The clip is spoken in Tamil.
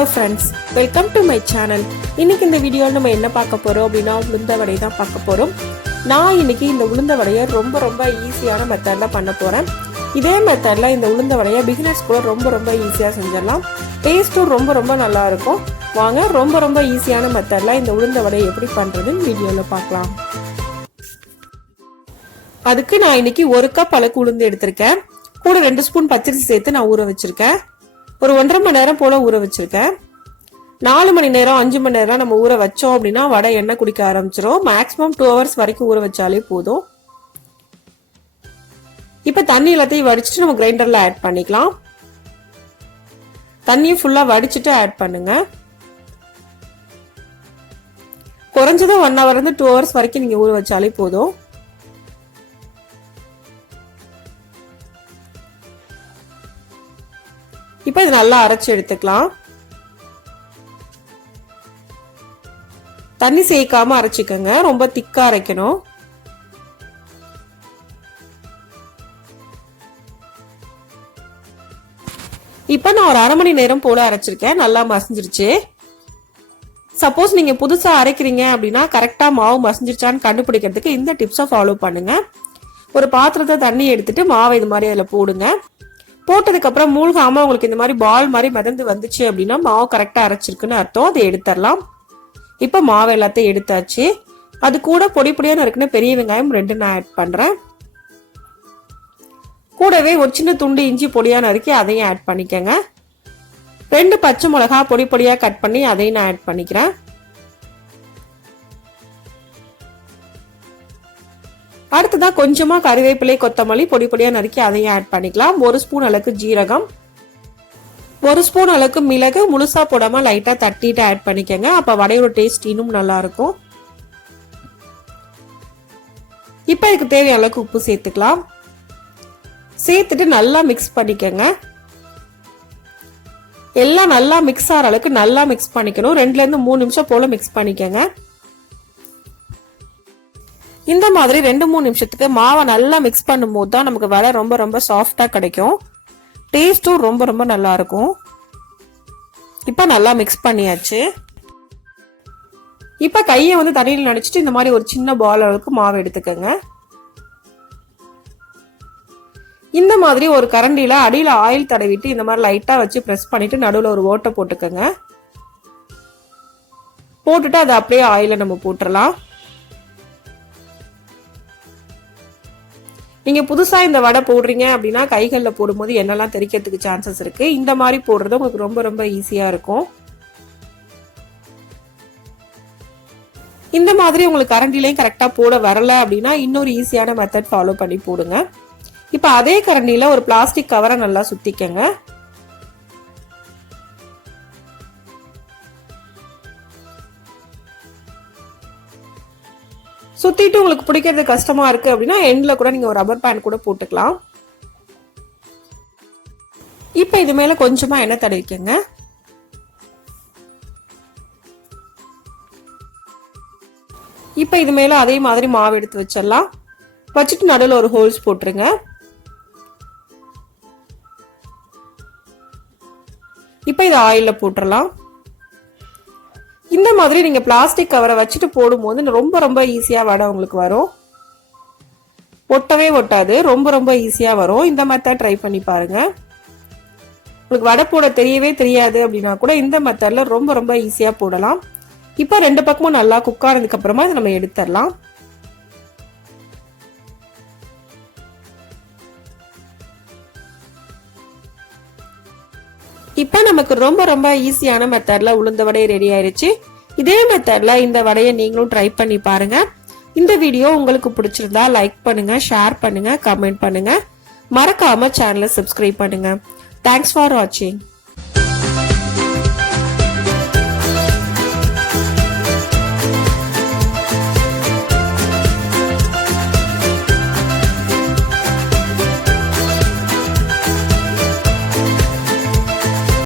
Hello friends, welcome to my channel. இன்னைக்கு இந்த வீடியோல நம்ம என்ன பார்க்க போறோம் அப்படினா உளுந்த வடை தான் பார்க்க போறோம். நான் இன்னைக்கு இந்த உளுந்த வடையை ரொம்ப ஈஸியான மெத்தட்ல பண்ண போறேன். இதே மெத்தட்ல இந்த உளுந்த வடையை பிகினர்ஸ் கூட ரொம்ப ஈஸியா செஞ்சிடலாம். டேஸ்டும் ரொம்ப நல்லா இருக்கும். வாங்க ரொம்ப ஈஸியான மெத்தட்ல இந்த உளுந்த வடையை எப்படி பண்றதுன்னு வீடியோல பார்க்கலாம். அதுக்கு நான் இன்னைக்கு 1 கப் அளவுக்கு உளுந்து எடுத்திருக்கேன். கூட 2 ஸ்பூன் பச்சரிசி சேர்த்து நான் ஊற வச்சிருக்கேன். ஒரு 1.5 மணி நேரம் போல ஊற வச்சிருக்கேன். 4 மணி நேரம் 5 மணி நேரம் நம்ம ஊற வச்சோம் அப்படின்னா வடை எண்ணெய் குடிக்க ஆரம்பிச்சிடும். மேக்ஸிமம் 2 hours வரைக்கும் ஊற வச்சாலே போதும். இப்ப தண்ணி எல்லாத்தையும் வடிச்சிட்டு நம்ம கிரைண்டர்ல ஆட் பண்ணிக்கலாம். தண்ணியை ஃபுல்லா வடிச்சிட்டு ஆட் பண்ணுங்க. குறைஞ்சது 1 hour இருந்து 2 hours வரைக்கும் நீங்க ஊற வச்சாலே போதும். இப்ப இது நல்லா அரைச்சு எடுத்துக்கலாம். தண்ணி சேர்க்காம அரைச்சிக்கங்க, ரொம்ப திக்கா அரைக்கணும். இப்ப நான் ஒரு 1/2 மணி நேரம் போல அரைச்சிருக்கேன். நல்லா மசிஞ்சிருச்சு. சப்போஸ் நீங்க புதுசா அரைக்கிறீங்க அப்படின்னா கரெக்டா மாவு மசிஞ்சிருச்சான்னு கண்டுபிடிக்கிறதுக்கு இந்த டிப்ஸை ஃபாலோ பண்ணுங்க. ஒரு பாத்திரத்தை தண்ணி எடுத்துட்டு மாவு இது மாதிரி அதுல போடுங்க. போட்டதுக்கு அப்புறம் மூழ்காம உங்களுக்கு இந்த மாதிரி பால் மாதிரி மிதந்து வந்துச்சு அப்படின்னா மாவு கரெக்டா அரைச்சிருக்குன்னு அர்த்தம். அதை எடுத்துடலாம். இப்ப மாவு எல்லாத்தையும் எடுத்தாச்சு. அது கூட பொடியா நறுக்குன பெரிய வெங்காயம் 2 நான் ஆட் பண்றேன். கூடவே ஒரு சின்ன துண்டு இஞ்சி பொடியா நறுக்கி அதையும் ஆட் பண்ணிக்கங்க. 2 பச்சை மிளகா பொடியா கட் பண்ணி அதையும் நான் ஆட் பண்ணிக்கிறேன். அடுத்ததான் கொஞ்சமா கறிவேப்பிலை கொத்தமல்லி பொடியா நறுக்கி அதையும் ஆட் பண்ணிக்கலாம். 1 ஸ்பூன் அளவுக்கு ஜீரகம், 1 ஸ்பூன் அளவுக்கு மிளகு முழுசா போடாம லைட்டா தட்டிட்டு ஆட் பண்ணிக்கங்க. அப்ப வடையோட டேஸ்ட் இன்னும் நல்லா இருக்கும். இப்ப இதுக்கு தேவையான அளவுக்கு உப்பு சேர்த்துக்கலாம். சேர்த்துட்டு நல்லா மிக்ஸ் பண்ணிக்கங்க. எல்லாம் நல்லா மிக்ஸ் ஆகிற அளவுக்கு நல்லா மிக்ஸ் பண்ணிக்கணும். 2 இருந்து 3 நிமிஷம் போல மிக்ஸ் பண்ணிக்கங்க. இந்த மாதிரி 2-3 நிமிஷத்துக்கு மாவை நல்லா மிக்ஸ் பண்ணும் போது தான் நமக்கு வடை ரொம்ப சாஃப்டா கிடைக்கும். டேஸ்டும் ரொம்ப நல்லா இருக்கும். இப்ப நல்லா மிக்ஸ் பண்ணியாச்சு. இப்ப கையை தண்ணியில் நனைச்சிட்டு இந்த மாதிரி ஒரு சின்ன பால் அளவுக்கு மாவு எடுத்துக்கங்க. இந்த மாதிரி ஒரு கரண்டியில அடியில ஆயில் தடவிட்டு இந்த மாதிரி லைட்டா வச்சு பிரஸ் பண்ணிட்டு நடுவுல ஒரு ஓட்டை போட்டுக்கங்க. போட்டுட்டு அதை அப்படியே ஆயில நம்ம போட்டுடலாம். நீங்க புதுசா இந்த வடை போடுறீங்க அப்படின்னா கைகளில் போடும்போது எண்ணெய்லாம் தெறிக்கிறதுக்கு சான்சஸ் இருக்கு. இந்த மாதிரி போடுறது உங்களுக்கு ரொம்ப ஈஸியா இருக்கும். இந்த மாதிரி உங்களுக்கு கரண்டிலையும் கரெக்டா போட வரல அப்படின்னா இன்னொரு ஈஸியான மெத்தட் ஃபாலோ பண்ணி போடுங்க. இப்ப அதே கரண்டியில ஒரு பிளாஸ்டிக் கவரை நல்லா சுத்திக்கங்க. சுத்திட்டு உங்களுக்கு பிடிக்கிறது கஷ்டமா இருக்கு அப்படின்னா எண்ட்ல கூட நீங்க ஒரு ரப்பர் பேண்ட் கூட போட்டுக்கலாம். இப்ப இது மேல கொஞ்சமா எண்ணெய் தடவிக்கங்க. இப்ப இது மேல அதே மாதிரி மாவு எடுத்து வச்சிடலாம். வச்சுட்டு நடுவில் ஒரு ஹோல்ஸ் போட்டுருங்க. இப்ப இது ஆயில்ல போட்டுடலாம். இந்த மாதிரி நீங்க பிளாஸ்டிக் கவரை வச்சுட்டு போடும்போது ரொம்ப ஈஸியா வடை உங்களுக்கு வரும். ஒட்டவே ஒட்டாது. ரொம்ப ஈஸியா வரும். இந்த மெத்தட் ட்ரை பண்ணி பாருங்க. உங்களுக்கு வடை போட தெரியவே தெரியாது அப்படின்னா கூட இந்த மெத்தட்ல ரொம்ப ஈஸியா போடலாம். இப்ப 2 பக்கமும் நல்லா குக் ஆனதுக்கு அப்புறமா இதை நம்ம எடுத்துடலாம். இப்ப நமக்கு ரொம்ப ஈஸியான மெத்தட்ல உளுந்த வடை ரெடி ஆயிருச்சு. இதே மெத்தட்ல இந்த வடையை நீங்களும் ட்ரை பண்ணி பாருங்க. இந்த வீடியோ உங்களுக்கு பிடிச்சிருந்தா லைக் பண்ணுங்க, ஷேர் பண்ணுங்க, கமெண்ட் பண்ணுங்க. மறக்காம சேனலை சப்ஸ்கிரைப் பண்ணுங்க. தேங்க்ஸ் ஃபார் வாட்சிங்.